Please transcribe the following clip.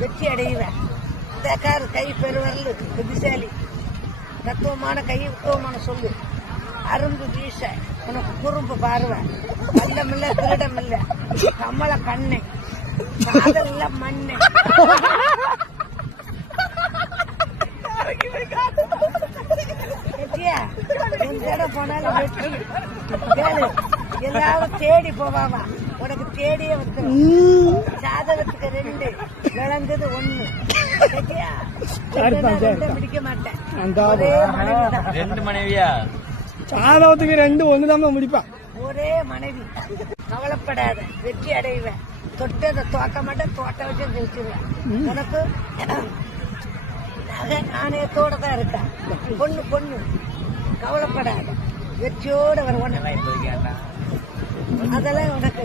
வெற்றி அடைவேன். இந்த கை பெருவரல் புத்திசாலி, தத்துவமான கை, உத்தவமான சொல்லு, அரும்பு வீச, உனக்கு குறும்பு பார்வை, கள்ளமில்ல திருடமில்ல, கமல கண்ணை, காதல்ல மண்ணை. எந்த இடம் போனாலும் வெற்றி கேளு. எல்லாரும் தேடி போவாமா, உனக்கு தேடியே வந்துடும். சாதகத்துக்கு 2 விளங்குது 1. பிடிக்க மாட்டேன். ஒரே மனைவிதான். 2 மனைவியா? சாதகத்துக்கு 2 1 முடிப்பான். ஒரே மனைவி. கவலைப்படாத, வெற்றி அடைவேன். தொட்டதை தோக்க மாட்டேன், தோட்ட வச்சு நிறுத்திடுவேன். உனக்கு நகை நாணயத்தோட தான் இருக்கேன். பொண்ணு கவலைப்படாத, வெற்றியோட வர. அதெல்லாம் உனக்கு